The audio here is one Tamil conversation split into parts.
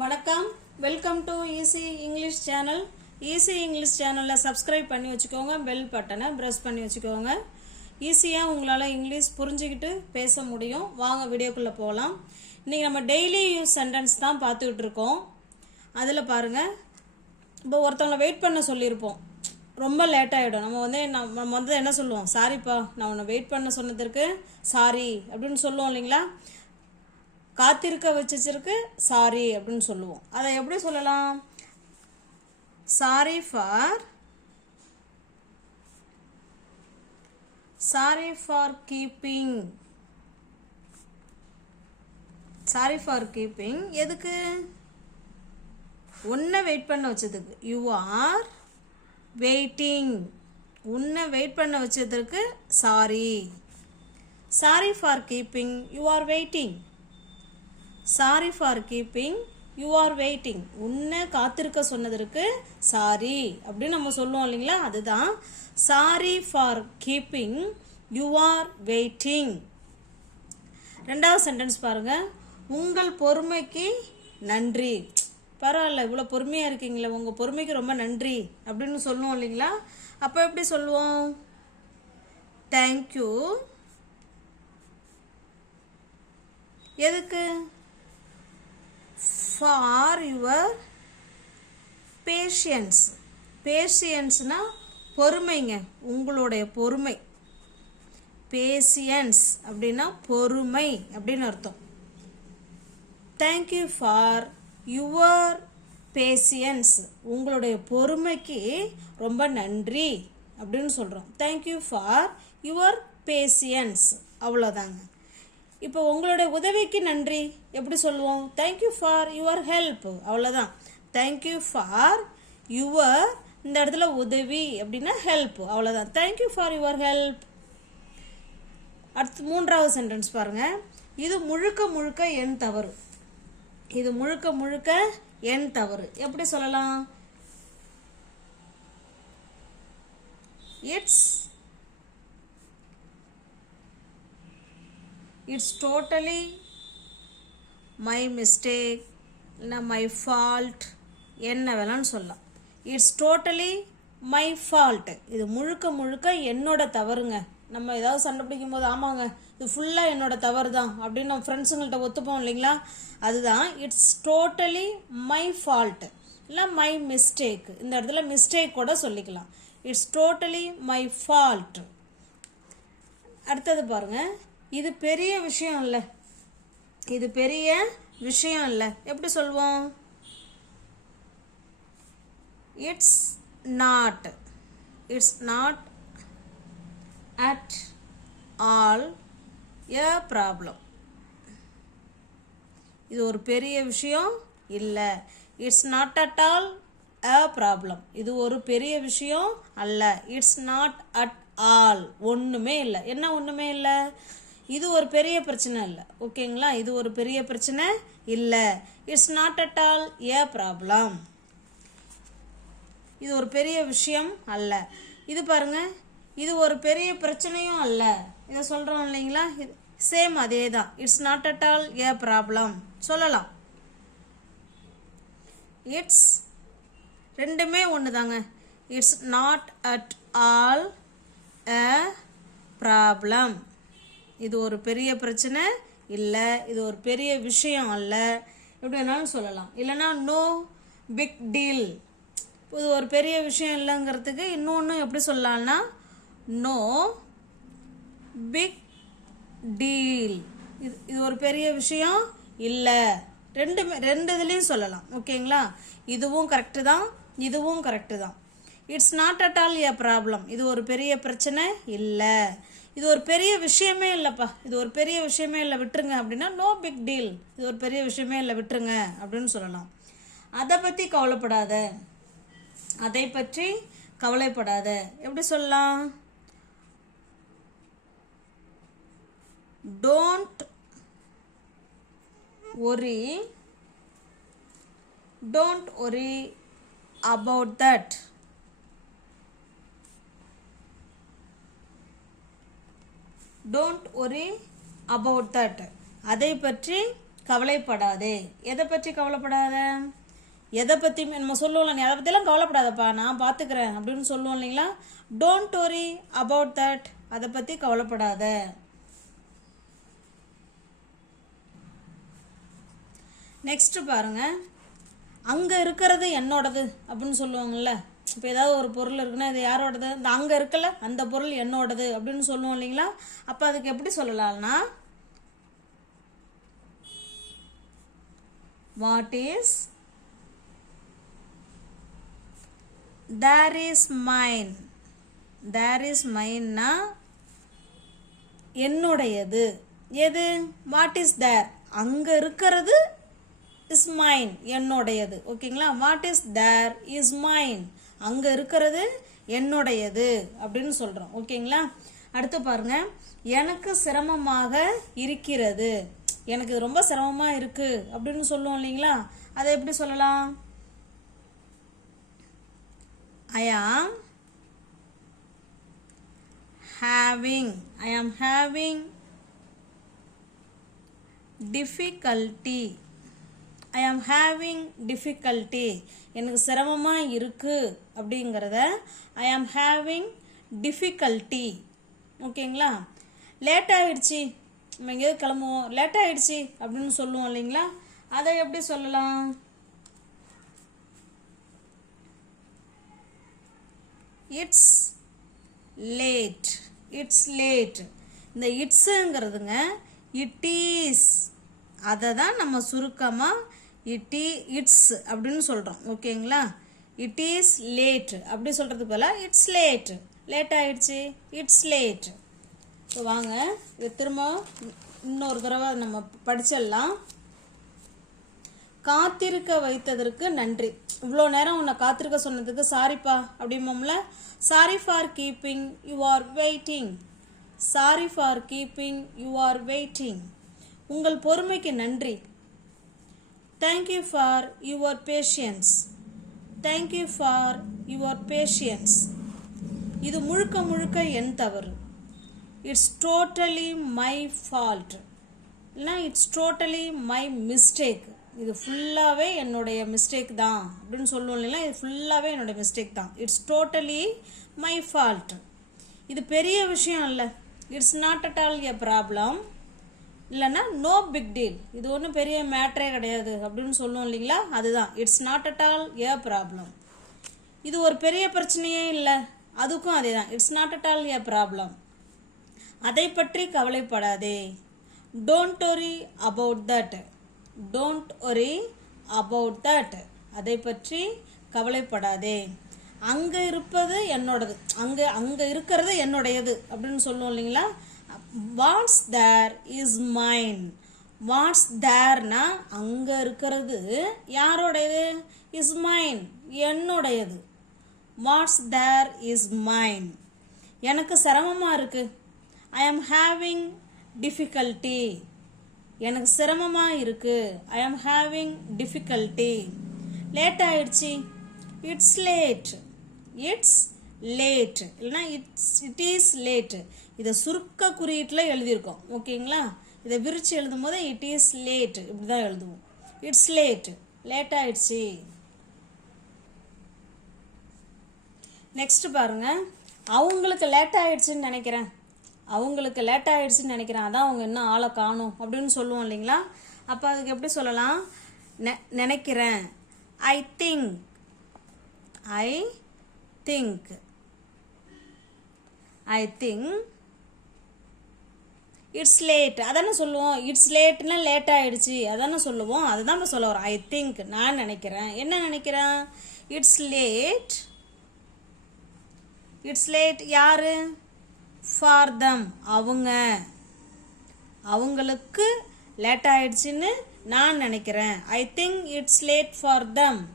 வணக்கம். Welcome to easy English channel easy English சேனலில் சப்ஸ்கிரைப் பண்ணி வச்சுக்கோங்க. பெல் பட்டனை ப்ரெஸ் பண்ணி வச்சுக்கோங்க. ஈஸியாக உங்களால் இங்கிலீஷ் புரிஞ்சுக்கிட்டு பேச முடியும். வாங்க வீடியோக்குள்ளே போகலாம் இன்றைக்கி நம்ம டெய்லி யூஸ் சென்டென்ஸ் தான் பார்த்துக்கிட்டு இருக்கோம். அதில் பாருங்கள் இப்போ ஒருத்தவங்களை வெயிட் பண்ண சொல்லியிருப்போம். ரொம்ப லேட் ஆகிடும் நம்ம வந்து நம்ம நம்ம வந்து என்ன சொல்லுவோம்? சாரிப்பா நான் உன்னை வெயிட் பண்ண சொன்னதற்கு சாரி அப்படின்னு சொல்லுவோம் இல்லைங்களா? காத்திருக்க வச்சிருக்கு சாரி அப்படின்னு சொல்லுவோம். அதை எப்படி சொல்லலாம்? Sorry for sorry for keeping sorry for keeping எதுக்கு? உன்னை வெயிட் பண்ண வச்சதுக்கு. யூ ஆர் வெயிட்டிங் உன்னை வெயிட் பண்ண வச்சதற்கு sorry sorry for keeping you are waiting sorry for keeping you are waiting உன்னை காத்திருக்க சொன்னதற்கு சாரி அப்படின்னு நம்ம சொல்லுவோம் இல்லைங்களா? அதுதான். Sorry for keeping you are waiting ரெண்டாவது சென்டென்ஸ் பாருங்கள் உங்கள் பொறுமைக்கு நன்றி. பரவாயில்ல இவ்வளோ பொறுமையாக இருக்கீங்களே. உங்கள் பொறுமைக்கு ரொம்ப நன்றி அப்படின்னு சொல்லுவோம் இல்லைங்களா? அப்போ எப்படி சொல்லுவோம்? தேங்க்யூ எதுக்கு? ஃபார் யுவர் பேஷியன்ஸ் பேஷியன்ஸ்னால் பொறுமைங்க உங்களுடைய பொறுமை. பேசியன்ஸ் அப்படின்னா பொறுமை அப்படின்னு அர்த்தம். தேங்க்யூ ஃபார் யுவர் பேசியன்ஸ் உங்களுடைய பொறுமைக்கு ரொம்ப நன்றி அப்படின்னு சொல்கிறோம் தேங்க்யூ ஃபார் யுவர் பேசியன்ஸ் அவ்வளோதாங்க இப்போ உங்களுடைய உதவிக்கு நன்றி. எப்படி சொல்லுவோம்? Thank you for your help அவ்வளோதான் தேங்க்யூ ஃபார் யுவர் இந்த இடத்துல உதவி அப்படின்னா ஹெல்ப் அவ்வளோதான் தேங்க்யூ ஃபார் யுவர் ஹெல்ப் அடுத்து மூன்றாவது சென்டென்ஸ் பாருங்கள் இது முழுக்க முழுக்க என் தவறு. இது முழுக்க முழுக்க என் தவறு. எப்படி சொல்லலாம்? It's it's totally my mistake இல்லை மை ஃபால்ட் என்ன வேணாலும் சொல்லலாம். இட்ஸ் டோட்டலி மை ஃபால்ட்டு இது முழுக்க முழுக்க என்னோட தவறுங்க. நம்ம ஏதாவது சண்டை பிடிக்கும் போது ஆமாங்க இது ஃபுல்லாக என்னோட தவறு தான் அப்படின்னு நம்ம ஃப்ரெண்ட்ஸுங்கள்ட்ட ஒத்துப்போம் இல்லைங்களா? அதுதான் இட்ஸ் டோட்டலி மை ஃபால்ட்டு இல்லை மை மிஸ்டேக் இந்த இடத்துல மிஸ்டேக் கூட சொல்லிக்கலாம். இட்ஸ் டோட்டலி மை ஃபால்ட் அடுத்தது பாருங்கள் இது பெரிய விஷயம் இல்லை. இது பெரிய விஷயம் இல்லை. எப்படி சொல்லுவோம் it's not it's not at all a problem இது ஒரு பெரிய விஷயம் இல்லை. It's not at all a problem இது ஒரு பெரிய விஷயம் அல்ல. இட்ஸ் நாட் அட் ஆல் ஒன்றுமே இல்லை. என்ன ஒன்றுமே இல்லை? இது ஒரு பெரிய பிரச்சனை இல்லை. ஓகேங்களா? இது ஒரு பெரிய பிரச்சனை இல்லை. It's not at all a problem இது ஒரு பெரிய விஷயம் அல்ல. இது பாருங்க. இது ஒரு பெரிய பிரச்சனையும் அல்ல. இதை சொல்கிறோம் இல்லைங்களா? சேம் அதே தான் it's not at all a problem சொல்லலாம். இட்ஸ் ரெண்டுமே ஒன்று தாங்க it's not at all a problem இது ஒரு பெரிய பிரச்சனை இல்லை இது ஒரு பெரிய விஷயம் அல்ல. எப்படி வேணாலும் சொல்லலாம். இல்லைன்னா நோ பிக் டீல் இது ஒரு பெரிய விஷயம் இல்லைங்கிறதுக்கு இன்னொன்று எப்படி சொல்லலாம்னா நோ பிக் டீல் இது இது ஒரு பெரிய விஷயம் இல்லை. ரெண்டுமே ரெண்டு இதுலேயும் சொல்லலாம். ஓகேங்களா? இதுவும் கரெக்டு தான் இதுவும் கரெக்டு தான். It's not at all a problem இது ஒரு பெரிய பிரச்சனை இல்லை. இது ஒரு பெரிய விஷயமே இல்லைப்பா. இது ஒரு பெரிய விஷயமே இல்லை விட்டுருங்க அப்படின்னா நோ பிக் டீல் இது ஒரு பெரிய விஷயமே இல்லை விட்டுருங்க அப்படின்னு சொல்லலாம். அதை பற்றி கவலைப்படாத. அதை பற்றி கவலைப்படாத. எப்படி சொல்லலாம்? Don't worry don't worry about that don't worry about that அதை பற்றி கவலைப்படாதே. எதை பற்றி கவலைப்படாத? எதை பற்றி நம்ம சொல்லுவோம்ல நீ அதை பற்றிலாம் கவலைப்படாதப்பா. நான் பார்த்துக்கிறேன் அப்படின்னு சொல்லுவோம் இல்லைங்களா? டோன்ட் ஒரி அபவுட் தட் அதை பற்றி கவலைப்படாத. நெக்ஸ்ட் பாருங்க. அங்கே இருக்கிறது என்னோடது அப்படின்னு சொல்லுவாங்கள்ல இப்போ ஏதாவது ஒரு பொருள் இருக்குன்னா இது யாரோடது? இந்த அங்கே இருக்கல அந்த பொருள் என்னோடது அப்படின்னு சொல்லுவோம் இல்லைங்களா? அப்போ அதுக்கு எப்படி சொல்லலாம்னா what is there is mine there is மைன்னா என்னுடையது. எது? வாட் இஸ் தேர் அங்கே இருக்கிறது இஸ் மைன் என்னுடையது. ஓகேங்களா what is there is mine அங்கே இருக்கிறது என்னுடையது அப்படின்னு சொல்கிறோம் ஓகேங்களா? அடுத்து பாருங்க. எனக்கு சிரமமாக இருக்கிறது. எனக்கு இது ரொம்ப சிரமமாக இருக்குது அப்படின்னு சொல்லுவோம் இல்லைங்களா? அதை எப்படி சொல்லலாம்? ஐ am having I am having difficulty I am having difficulty எனக்கு சிரமமாக இருக்குது அப்படிங்கிறத ஐ ஆம் ஹேவிங் டிஃபிகல்ட்டி ஓகேங்களா? லேட் ஆகிடுச்சி நம்ம எங்கேயாவது கிளம்புவோம். லேட் ஆகிடுச்சி அப்படின்னு சொல்லுவோம் இல்லைங்களா? அதை எப்படி சொல்லலாம்? இட்ஸ் லேட் இட்ஸ் லேட் இந்த இட்ஸுங்கிறதுங்க இட் இஸ் அதை தான் நம்ம சுருக்கமாக இட் இட்ஸ் அப்படின்னு சொல்கிறோம் ஓகேங்களா? இட் இஸ் லேட் அப்படி சொல்கிறதுக்கு பதிலாக இட்ஸ் லேட் லேட் ஆகிடுச்சு இட்ஸ் லேட் இப்போ வாங்க. இது திரும்ப இன்னொரு தடவை நம்ம படிச்சிடலாம். காத்திருக்க வைத்ததற்கு நன்றி. இவ்வளோ நேரம் உன்னை காத்திருக்க சொன்னதுக்கு சாரிப்பா. அப்படிம்போம்ல sorry for keeping you are waiting sorry for keeping you are waiting உங்கள் பொறுமைக்கு நன்றி. Thank you for your patience thank you for your patience இது முழுக்க முழுக்க என் தவறு. இட்ஸ் டோட்டலி மை ஃபால்ட் இல்லைனா இட்ஸ் டோட்டலி மை மிஸ்டேக் இது ஃபுல்லாகவே என்னுடைய மிஸ்டேக் தான். அப்படின்னு சொல்லுவோம் இல்லைங்களா? இது ஃபுல்லாகவே என்னுடைய மிஸ்டேக் தான். இட்ஸ் டோட்டலி மை ஃபால்ட் இது பெரிய விஷயம் இல்லை. It's not at all a problem இல்லைன்னா நோ பிக் டீல் இது ஒன்றும் பெரிய மேட்ரே கிடையாது அப்படின்னு சொல்லுவோம் இல்லைங்களா? அதுதான். It's not at all a problem இது ஒரு பெரிய பிரச்சனையே இல்லை. அதுக்கும் அதே தான் it's not at all a problem அதை பற்றி கவலைப்படாதே. Don't worry about that don't worry about that அதை பற்றி கவலைப்படாதே. அங்கே இருப்பது என்னோடது. அங்கே அங்கே இருக்கிறது என்னுடையது அப்படின்னு சொல்லுவோம் இல்லைங்களா? What's there is mine what's தேர்னா அங்கே இருக்கிறது. யாரோடையது? இஸ் மைன் என்னுடையது. வாட்ஸ் தேர் இஸ் மைன் எனக்கு சிரமமாக இருக்குது ஐ ஆம் ஹேவிங் டிஃபிகல்ட்டி எனக்கு சிரமமாக இருக்குது I am having difficulty late ஆயிடுச்சு. இட்ஸ் லேட் இட்ஸ் லேட் இல்லைனா இட்ஸ் இட் இஸ் லேட் இதை சுருக்க குறியீட்டில் எழுதியிருக்கோம். ஓகேங்களா? இதை விரித்து எழுதும் போது இட் இஸ் லேட் இப்படி தான் எழுதுவோம். இட்ஸ் லேட் லேட் ஆயிடுச்சு. நெக்ஸ்ட் பாருங்க. அவங்களுக்கு லேட் ஆயிடுச்சுன்னு நினைக்கிறேன். அவங்களுக்கு லேட் ஆயிடுச்சுன்னு நினைக்கிறேன். அதான் அவங்க இன்னும் ஆளை காணும் அப்படின்னு சொல்லுவோம் இல்லைங்களா? அப்போ அதுக்கு எப்படி சொல்லலாம்? நெ நினைக்கிறேன். I think I think I think it's late அதானே சொல்லுவோம். இட்ஸ் லேட்னா லேட் ஆயிடுச்சு. அதானே சொல்லுவோம். அதுதான் நம்ம சொல்ல வரோம். ஐ திங்க் நான் நினைக்கிறேன். என்ன நினைக்கிறேன்? இட்ஸ் லேட் இட்ஸ் லேட் யாரு? ஃபார் தம் அவங்க. அவங்களுக்கு லேட் ஆயிடுச்சுன்னு நான் நினைக்கிறேன். I think it's late for them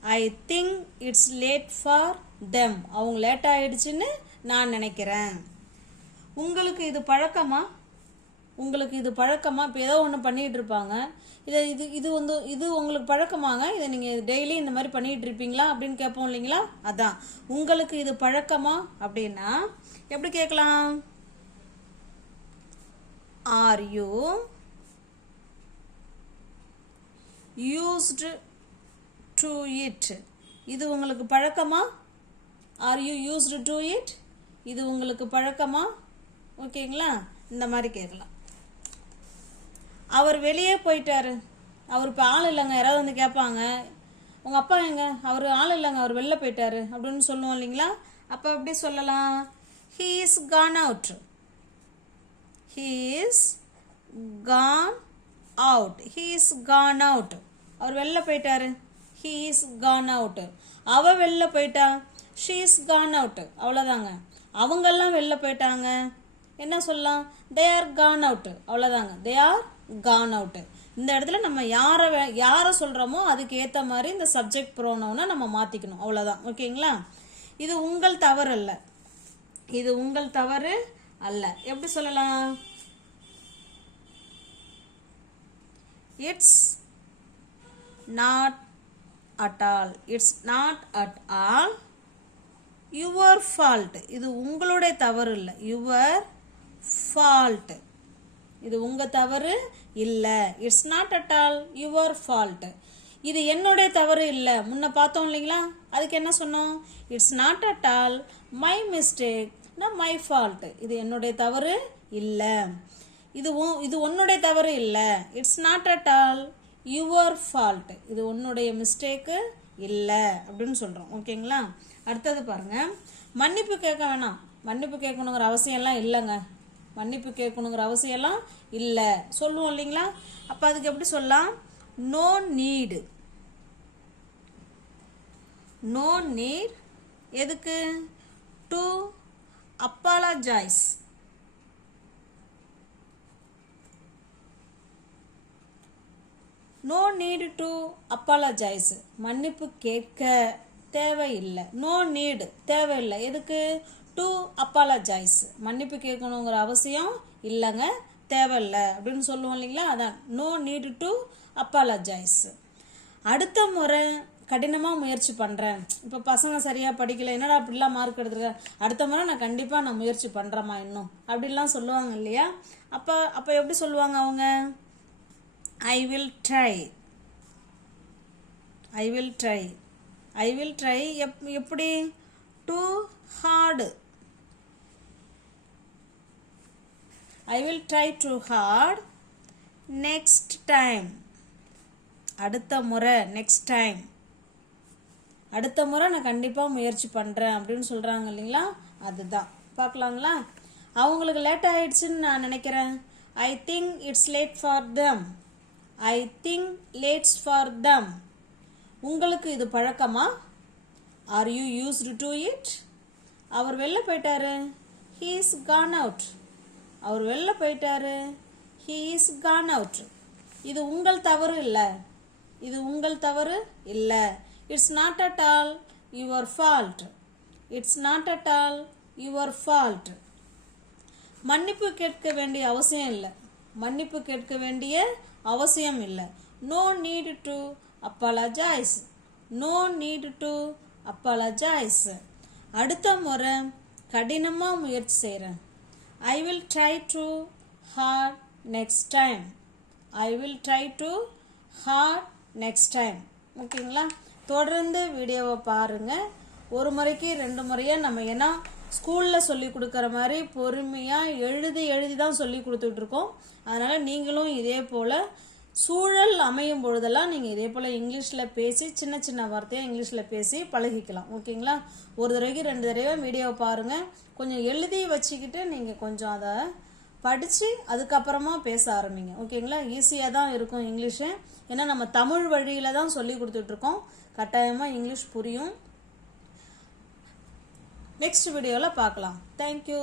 I think it's late for them அவங்க லேட் ஆயிடுச்சுன்னு நான் நினைக்கிறேன். உங்களுக்கு இது பழக்கமா? உங்களுக்கு இது பழக்கமா? இப்போ ஏதோ ஒன்று பண்ணிகிட்டு இருப்பாங்க. இதை இது இது வந்து இது உங்களுக்கு பழக்கமாங்க? இதை நீங்கள் டெய்லி இந்த மாதிரி பண்ணிகிட்டு இருப்பீங்களா அப்படின்னு கேட்போம் இல்லைங்களா? அதான். உங்களுக்கு இது பழக்கமா அப்படின்னா எப்படி கேட்கலாம்? Are you used to it இது உங்களுக்கு பழக்கமா? Are you used to it இது உங்களுக்கு பழக்கமா? ஓகேங்களா? இந்த மாதிரி கேட்கலாம். அவர் வெளியே போயிட்டாரு. அவர் இப்போ ஆள் இல்லைங்க. யாராவது வந்து கேட்பாங்க. உங்கள் அப்பா எங்க? அவர் ஆள் இல்லைங்க. அவர் வெளில போயிட்டாரு அப்படின்னு சொல்லுவோம் இல்லைங்களா? அப்போ எப்படி சொல்லலாம்? He is gone out he is gone out he is gone out அவர் வெளில போயிட்டாரு. ஹீ இஸ் கான் அவுட் அவ வெளில போயிட்டா. ஷீ இஸ் கான் அவுட் அவ்வளோதாங்க அவங்கெல்லாம் வெளில போயிட்டாங்க. என்ன சொல்லலாம்? தே ஆர் கான் அவுட்டு அவ்வளோதாங்க தே ஆர் கான் அவுட்டு இந்த இடத்துல நம்ம யாரை வே- யாரை சொல்கிறோமோ அதுக்கு ஏற்ற மாதிரி இந்த சப்ஜெக்ட் ப்ரோனோனை நம்ம மாற்றிக்கணும் அவ்வளோதான் ஓகேங்களா? இது உங்கள் தவறு அல்ல. இது உங்கள் தவறு அல்ல. எப்படி சொல்லலாம்? It's not at all it's not at all your fault இது உங்களுடைய தவறு இல்லை. யுவர் ஃபால்ட் இது உங்கள் தவறு இல்லை. It's not at all your fault இது என்னுடைய தவறு இல்லை. முன்ன பார்த்தோம் இல்லைங்களா? அதுக்கு என்ன சொன்னோம்? It's not at all my mistake நான் மை ஃபால்ட் இது என்னுடைய தவறு இல்லை. இது இது உன்னுடைய தவறு இல்லை. It's not at all your fault இது உன்னுடைய மிஸ்டேக்கு இல்லை. அப்படின்னு சொல்கிறோம் ஓகேங்களா அடுத்தது பாருங்க. மன்னிப்பு கேட்க வேணாம். மன்னிப்பு கேட்கணுங்கிற அவசியம்லாம் இல்லைங்க. மன்னிப்பு கேட்கணுங்கிற அவசியம்லாம் இல்லை. சொல்லுவோம் இல்லைங்களா? அப்போ அதுக்கு எப்படி சொல்லலாம்? நோ நீடு நோ நீட் எதுக்கு? To apologise no need to apologise மன்னிப்பு கேட்க. தேவையில்லை. நோ நீடு தேவையில்லை. எதுக்கு? டு அப்பாலஜைஸ் மன்னிப்பு கேட்கணுங்கிற அவசியம் இல்லைங்க. தேவையில்லை அப்படின்னு சொல்லுவோம் இல்லைங்களா? அதான். நோ நீடு டு அப்பாலஜைஸ் அடுத்த முறை கடினமாக முயற்சி பண்ணுறேன் இப்போ பசங்க சரியாக படிக்கல. என்னடா அப்படிலாம் மார்க் எடுத்துருக்கேன் அடுத்த முறை நான் கண்டிப்பாக நான் முயற்சி பண்ணுறேம்மா இன்னும். அப்படிலாம் சொல்லுவாங்க இல்லையா? அப்போ அப்போ எப்படி சொல்லுவாங்க அவங்க? I will try I will try I will try எப் எப்படி? To hard I will try to hard next time அடுத்த முறை நெக்ஸ்ட் டைம் அடுத்த முறை நான் கண்டிப்பாக முயற்சி பண்ணுறேன் அப்படின்னு சொல்கிறாங்க இல்லைங்களா? அதுதான். பார்க்கலாங்களா? அவங்களுக்கு லேட் ஆயிடுச்சுன்னு நான் நினைக்கிறேன். I think it's late for them I think lates for them உங்களுக்கு இது பழக்கமா? Are you used to it அவர் வெளில போயிட்டாரு. ஹீ இஸ் கான் அவுட் அவர் வெளில போயிட்டாரு. ஹீ இஸ் கான் அவுட் இது உங்கள் தவறு இல்லை. இது உங்கள் தவறு இல்லை. It's not at all your fault it's not at all your fault மன்னிப்பு கேட்க வேண்டிய அவசியம் இல்லை. மன்னிப்பு கேட்க வேண்டிய அவசியம் இல்லை. No need to apologise no need to apologise அடுத்த முறை கடினமாக முயற்சி செய்கிறேன் I will try to hard next time I will try to hard next time ஓகேங்களா? தொடர்ந்து வீடியோவை பாருங்கள் ஒரு முறைக்கு ரெண்டு முறையாக நம்ம ஏன்னா ஸ்கூலில் சொல்லி கொடுக்குற மாதிரி பொறுமையாக எழுதி எழுதி தான் சொல்லி கொடுத்துட்ருக்கோம் அதனால் நீங்களும் இதே போல் சூழல் அமையும் பொழுதெல்லாம் நீங்கள் இதே போல் இங்கிலீஷில் பேசி சின்ன சின்ன வார்த்தையாக இங்கிலீஷில் பேசி பழகிக்கலாம். ஓகேங்களா? ஒரு தடவைக்கு ரெண்டு தடவை வீடியோவை பாருங்கள் கொஞ்சம் எழுதி வச்சுக்கிட்டு நீங்கள் கொஞ்சம் அதை படித்து அதுக்கப்புறமா பேச ஆரம்பிங்க. ஓகேங்களா? ஈஸியாக தான் இருக்கும் இங்கிலீஷு. ஏன்னா நம்ம தமிழ் வழியில் தான் சொல்லி கொடுத்துட்ருக்கோம். கட்டாயமாக இங்கிலீஷ் புரியும். நெக்ஸ்ட் வீடியோவில் பார்க்கலாம் தேங்க்யூ